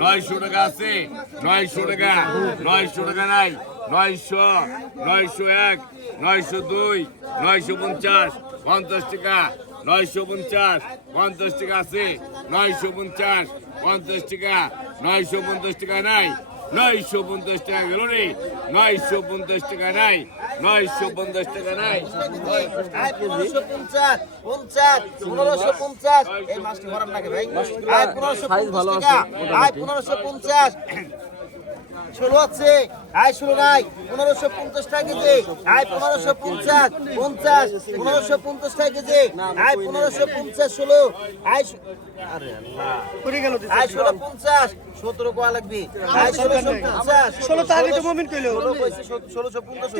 নয়শো টাকা আছে নয়শো টাকা নয়শো টাকা নাই নয়শো নয়শো এক নয়শো দুই নয়শো পঞ্চাশ পঞ্চাশ টাকা নয়শো পঞ্চাশ পঞ্চাশ টাকা আছে নয়শো পঞ্চাশ পঞ্চাশ টাকা নয়শো পঞ্চাশ টাকা নাই নয়শো পঞ্চাশ টাকা গেল রে। নয়শো পঞ্চাশ টাকা নাই। নয়শো পঞ্চাশ টাকা নাই। পনেরোশো পঞ্চাশ পঞ্চাশ পনেরোশো পঞ্চাশ। এই মাছটি ভরার নাকি ভাই? পনেরোশো পঞ্চাশ টাকা। পনেরোশো পঞ্চাশ। ষোলো আছে। আয় ষোলো নাই পনেরোশো পঞ্চাশ টাকা কেজি। আয় পনেরোশো পঞ্চাশ পঞ্চাশ পনেরোশো পঞ্চাশ টাকা কেজি। আয় পনেরোশো পঞ্চাশ ষোলো। আয়। আয় ষোলো পঞ্চাশ সতেরো কোয়া লাগবে। আয় ষোলোশো পঞ্চাশ। ষোলো তো আগে মমিন কইলো। ষোলোশো পঞ্চাশ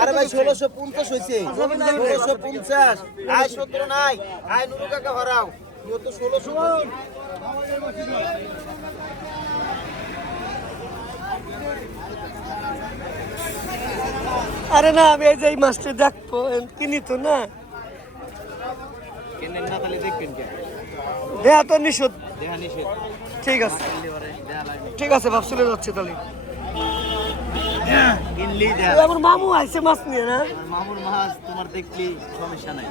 আরে ভাই ষোলোশো পঞ্চাশ হয়েছে ষোলোশো পঞ্চাশ। আয় সতেরো নাই। আয় নুরু কাকা ভরাও তো ষোলোশো আরে না আমি এই যে এই মাছটা দেখব কিনি তো না। দেয়া তো নিষেধ। ঠিক আছে। ঠিক আছে চলে যাচ্ছে তাহলে। আমার মামু আইছে মাছ নিয়ে না? মামুর মাছ তোমার দেখলি সমস্যা নাই।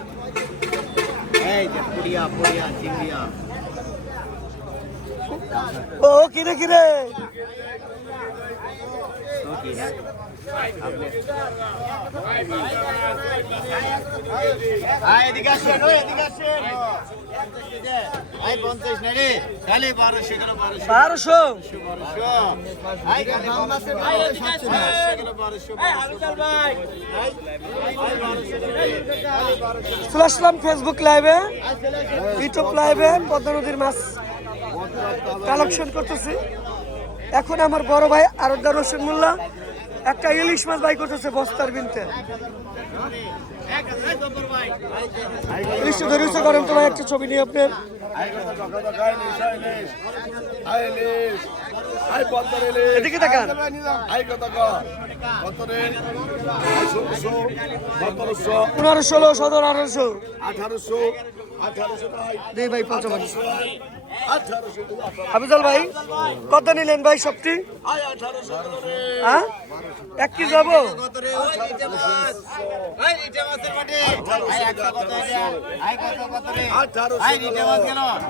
এই যে পুড়িয়া পুড়িয়া চিংড়িয়া ও কিরে কিরে তো কি না আপনি আয় এদিকে আসেন ওই এদিকে আসেন আয় পঞ্চাশ নাই রে বারোশো চলে আসলাম ফেসবুক লাইভে ইউটিউব লাইভে পদ্মা নদীর মাছ কালেকশন করতেছি। এখন আমার বড় ভাই আরদার হোসেন মোল্লা একটা ইলিশ মাছ বাই করতেছে বস্তার বিনতে। ইলিশটা ধরে করেন তো ভাই একটা ছবি নিয়ে আপনার এদিকে তাকান। পনেরো ষোলো সতেরো আঠারোশো। আঠারোশো আঠারোশো ভাই হাফিজাল ভাই কত নিলেন ভাই সবটি? হ্যাঁ? এক কি যাব?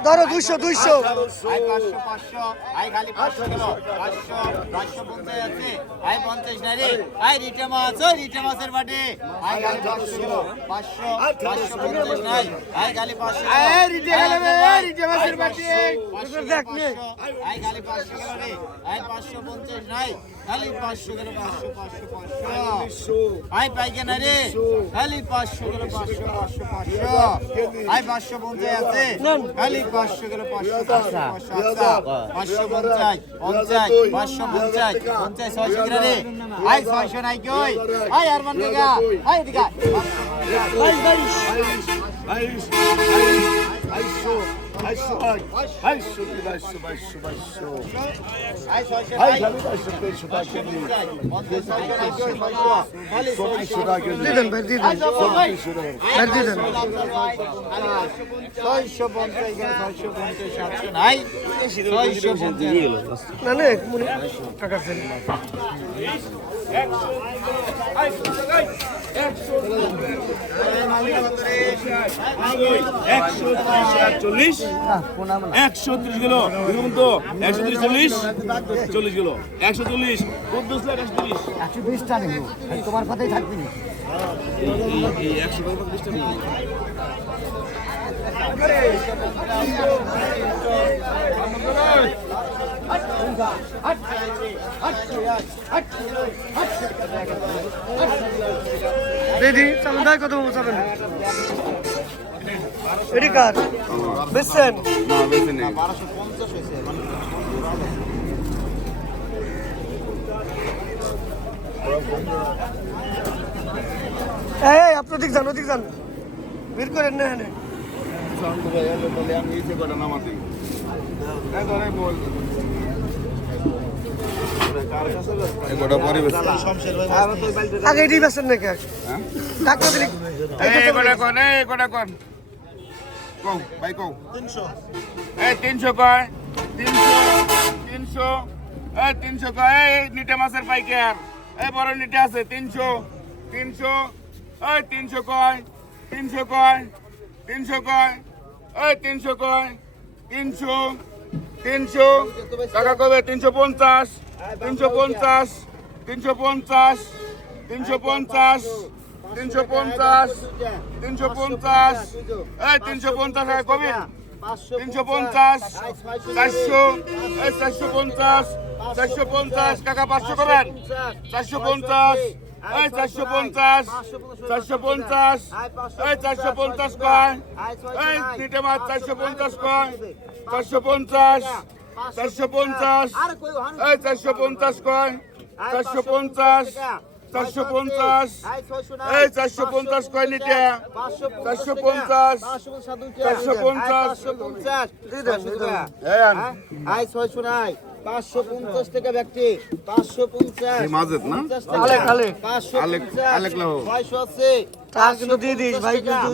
ধরো দুইশো দুইশো। পাঁচশো আই খালি পাঁচশো মাছের বাটে দেখ নে আই খালি পাঁচশো কিলো রে খালি পাঁচশো কিলো পাঁচশো পাঁচশো পাঁচশো আই পাঁচশো পঞ্চাশ আছে খালি পাঁচশো কিলো পাঁচশো পাঁচশো আচ্ছা পঞ্চাশ পঞ্চাশ পাঁচশো পঞ্চাশ পঞ্চাশ ছয়শো কিলো রে আই ছয়শো নাই কি ওই আই আর মান টাকা আই দিকা বাইশ বাইশ বাইশ বাইশশো বাইশশো বাইশশো বাইশশো বাইশশো বাইশশো আই ছয়শো আই নাই খালি বাইশশো তেইশশো টাকা কেজি পঞ্চাশ ছয়শো নাই কি ওই ছয়শো খালি চব্বিশশো টাকা কেজি দিয়ে দেন ভাই দিয়ে দেন চব্বিশশো টাকা ভাই দিয়ে দেন ছয়শো পঞ্চাশ ছয়শো পঞ্চাশ সাতশো নাই ছয়শো পঞ্চাশ না না মনে টাকা ছিল একশো ত্রিশ একচল্লিশ একশো ত্রিশ কিলো। এরকম তো একশো ত্রিশ চল্লিশ? চল্লিশ কিলো। একশো চল্লিশ পঞ্চাশ লাখ একশো ত্রিশ? একশো বিশটা নেব। তোমার কথাই থাকবি একশো পঞ্চাশটা নিয়ে দিদি চালু দেয় কত চাবেন এটি কার বেচছেন? না বেশি নেই। বারোশো পঞ্চাশ হয়েছে এই এই, আপনি দিক যান ওদিক যান। বের করেন না হ্যাঁ আমি এই যে কটা নামাতে পরিবেশ আগে এটি নাকি? ডাক্তার দিলে। এই কটা কন এই কটা কন? কও ভাই কও। তিনশো এই তিনশো কয় তিনশো তিনশো এই তিনশো কয় এই নিটে মাছের পাইকার। এই বড় নিটে আছে তিনশো তিনশো এই তিনশো কয় তিনশো কয় তিনশো কয় এই তিনশো কয় তিনশো তিনশো টাকা কবে তিনশো পঞ্চাশ তিনশো পঞ্চাশ তিনশো পঞ্চাশ তিনশো পঞ্চাশ তিনশো পঞ্চাশ তিনশো পঞ্চাশ। এই তিনশো পঞ্চাশ কবে। তিনশো পঞ্চাশ, চারশো, এই চারশো পঞ্চাশ চারশো পঞ্চাশ। টাকা পাঁচশো করেন। চারশো পঞ্চাশ, এই চারশো পঞ্চাশ চারশো পঞ্চাশ, এই চারশো পঞ্চাশ কয়? এই তিনটে মাছ চারশো পঞ্চাশ কয়? চারশো পঞ্চাশ চারশো পঞ্চাশ। এই চারশো পঞ্চাশ কয়? চারশো পঞ্চাশ। চারশো পঞ্চাশ। এই চারশো পঞ্চাশ কয় নিতে চারশো পঞ্চাশ। চারশো পঞ্চাশ। আই ছয়শো নাই। পাঁচশো পঞ্চাশ টাকা ব্যক্তি পাঁচশো পঞ্চাশ এই না? আলেক, আলেক। পাঁচশো আলেক, আলেক লাও। ছয়শো আছে টাকা কিন্তু দিয়ে দিস ভাই কিন্তু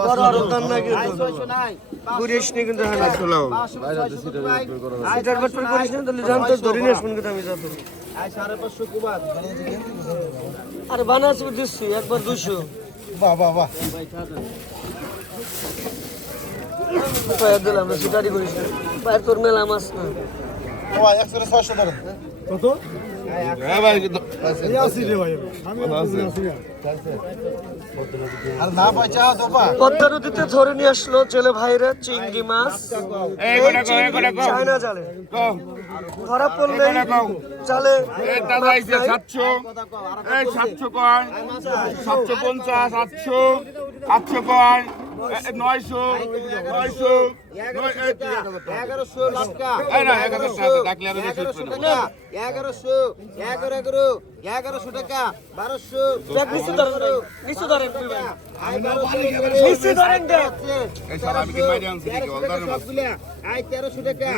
বড় না কিন্তু। ঘুরিস নি। কিন্তু হয় করিস না তাহলে ধরে কিন্তু আমি আর বানাস দিচ্ছি একবার দুশো বাহ বাহ বাহ। দিলাম না সিটারি করিস পায়ের তোর মেলা মাছ না। ছয়শো ধরেন আর না পয়সা নদীতে ধরে নিয়ে আসলো ছেলে ভাইরা চিংড়ি মাছ চায়না জালে ধরা পড়লে জালে আইছে সাতশো সাতশো কয় সাতশো পঞ্চাশ আটশো আটশো কয় নয়শো নয়শো এগারোশো এগারোশো এগারোশো এগারো এগারো এগারোশো টাকা বারোশো নিচু ধরেন নিচু ধরেন আই? তেরোশো টাকা।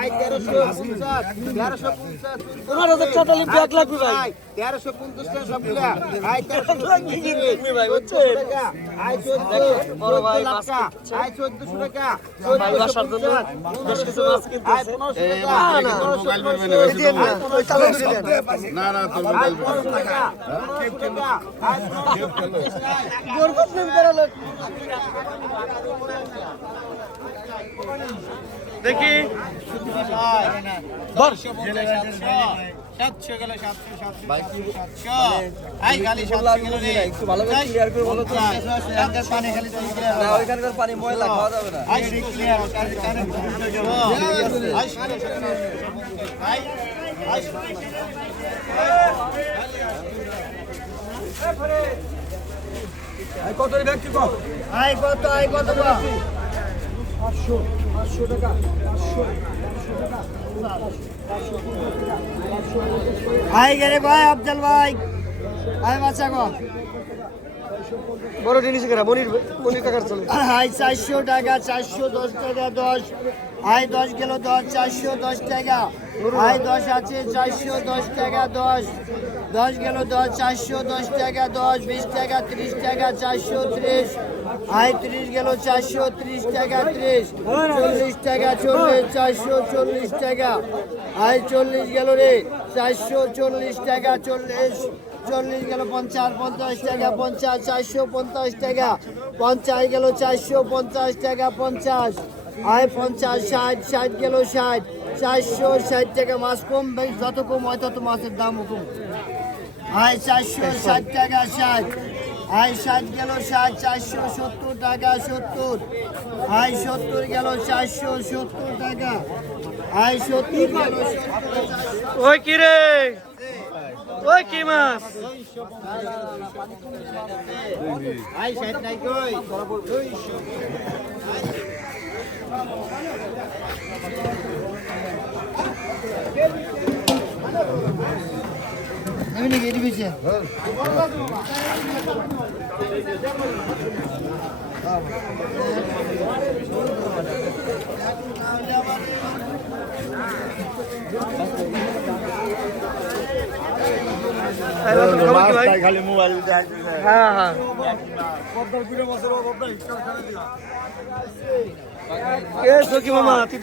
আই তেরোশো টাকা আই পঞ্চাশ তেরোশো পঞ্চাশ ওনার হাজার টাকা ব্যাগ লাগবে ভাই। আই তেরোশো পঞ্চাশ টাকা সবগুলা। আই তেরোশো ভাই, বুঝছেন? টাকা। আই চোদ্দ বড় ভাই চোদ্দ মাছ টাকা। কিনছে। আই চোদ্দশো টাকা ভাই বাসার জন্য বেশ কিছু আই কিনতেছে পনেরোশো এই টাকা আমার আই থেকে পনেরোশো মোবাইল বেরবে না, পনেরোশো, এই দিয়ে না, ওই চালু করে দেন। না না তুমি আই পনেরোশো টাকা পনেরোশো টাকা আই পনেরোশো পঞ্চাশ টাকা গর্বত নেন করা লোক। দেখি আই গেলে ভাই আফজাল ভাই আই বাচ্চা গো বড় জিনিস কেনা মনির মনির কাকার চলে। আই চারশো টাকা চারশো দশ টাকা দশ। আই দশ গেল দশ চারশো দশ টাকা। আই দশ আছে চারশো দশ টাকা দশ। দশ গেল দশ চারশো দশ টাকা দশ। বিশ টাকা ত্রিশ টাকা চারশো ত্রিশ। আই ত্রিশ গেল চারশো ত্রিশ টাকা ত্রিশ। চল্লিশ টাকা চল্লিশ চারশো চল্লিশ টাকা। আই চল্লিশ গেল রে চারশো চল্লিশ টাকা চল্লিশ। চল্লিশ গেল পঞ্চাশ পঞ্চাশ টাকা, পঞ্চাশ, চারশো পঞ্চাশ টাকা, পঞ্চাশ গেল চারশো পঞ্চাশ টাকা, পঞ্চাশ। আয় পঞ্চাশ, ষাট ষাট গেল ষাট, চারশো ষাট টাকা মাছ কম যত কম হয় তত মাছের দামও কম। আয় চারশো ষাট টাকা, ষাট। আয় ষাট গেল ষাট, চারশো সত্তর টাকা, সত্তর। আয় সত্তর গেল চারশো সত্তর টাকা। আয় সত্তর গেল ওই কি রে? ওই কি মাছ আই ষাট নাই কই আমি নাকি এটি বেশি খালি মোবাইল হ্যাঁ হ্যাঁ কে সখি মামা? তুই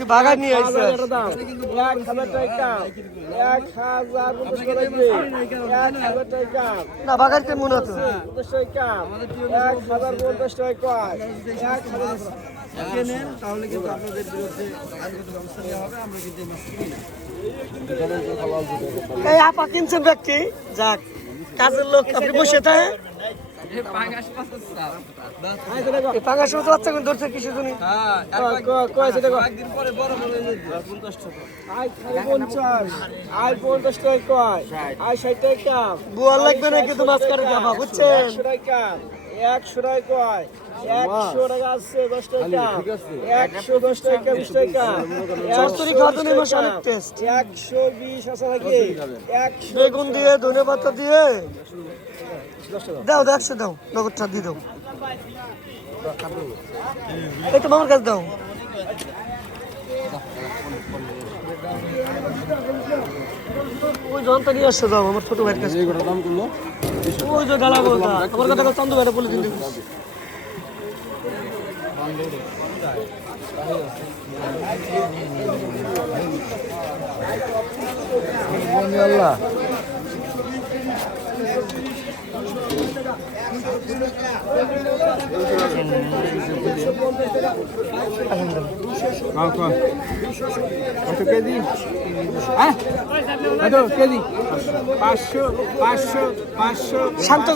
কিনছেন ব্যক্তি? যাক কাজের লোক আপনি বসে থাকেন। পাঙ্গাস মাছ বাচ্চা করে ধরছে কিছু জনই কয়েছে দেখো। আই পঞ্চাশ টাকা। কয়? আই ষাট টাকা বুয়ার লাগবে না কিন্তু মাছ কাটে যাবা বুঝছেন? একশো টাকা কয়? একশো টাকা আছে দশ টাকা একশো দশ টাকা বিশ টাকা একশো বিশ আছে নাকি? একশো বেগুন দিয়ে ধনে পাতা দিয়ে। দাও দাও, একশো দাও। নগদটা দিয়ে দাও। এই তো মামার কাছে দাও। ওই জনটা নিয়ে আসছে দাও, আমার ছোট ভাইয়ের কাছে ওই যে ডালা বলতা আমার বলে দিন কত কেজি কত কেজি পাঁচশো পাঁচশো পাঁচশো শান্ত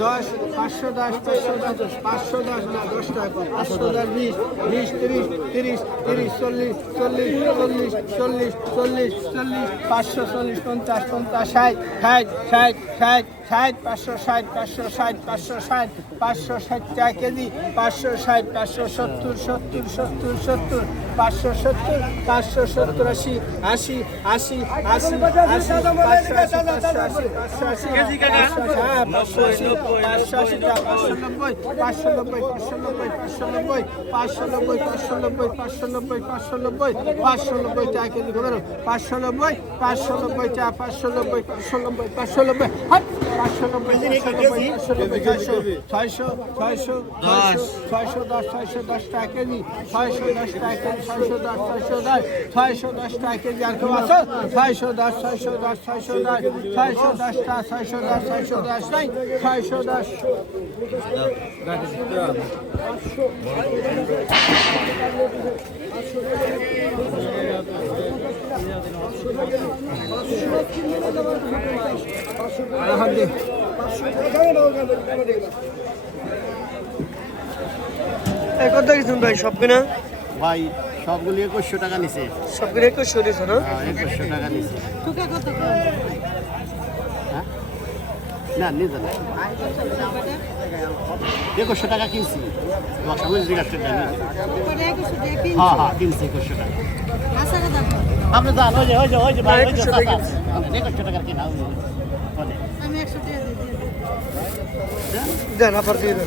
দশ পাঁচশো দশ পাঁচশো দশ পাঁচশো দশ না, দশ টাকা পাঁচশো দশ, বিশ বিশ, তিরিশ তিরিশ তিরিশ, চল্লিশ চল্লিশ চল্লিশ চল্লিশ চল্লিশ চল্লিশ, পাঁচশো চল্লিশ, পঞ্চাশ পঞ্চাশ, ষাট ষাট ষাট ষাট ষাট, পাঁচশো ষাট পাঁচশো ষাট পাঁচশো ষাট, পাঁচশো কেজি, পাঁচশো ষাট, পাঁচশো সত্তর সত্তর সত্তর সত্তর। পাঁচশো সত্তর পাঁচশো সত্তর আশি আশি আশি আশি পাঁচশো হ্যাঁ নব্বই পাঁচশো নব্বই পাঁচশো নব্বই পাঁচশো নব্বই পাঁচশো নব্বই পাঁচশো নব্বই পাঁচশো নব্বই পাঁচশো নব্বই পাঁচশো নব্বই টাকা কেজি পাঁচশো নব্বই পাঁচশো নব্বই টাকা পাঁচশো নব্বই পাঁচশো নব্বই পাঁচশো নব্বই হাট পাঁচশো নব্বই পাঁচশো নব্বই পাঁচশো নব্বই ছয়শো ছয়শো দশ ছয়শো দশ ছয়শো দশ টাকা কেজি ছয়শো দশ টাকা কেজি ছয়শো দশ ছয়শো দশ ছয়শো দশ টাকা কেজি আর কেউ আছে ছয়শো দশ ছয়শো দশ ছয়শো দশ ছয়শো দশ টাকা ছয়শো দশ ছয়শো দশ নাই ছয়শো দশ এই কথা গেছেন ভাই সব কিনা? ভাই সবগুলি একুশশো টাকা নিছে। সরিয়েছে না? একুশশো টাকা নিছে। হ্যাঁ? না একুশশো টাকা কিনছি। করেন হ্যাঁ হ্যাঁ কিনছি একুশশো টাকা। আপনি যান ওই যে ওই যে ওই যে ভাই ওই যে 2100 টাকা একুশশো টাকার কিনা ਲੁਧਿਆਣਾ ਫਰਦੀਦ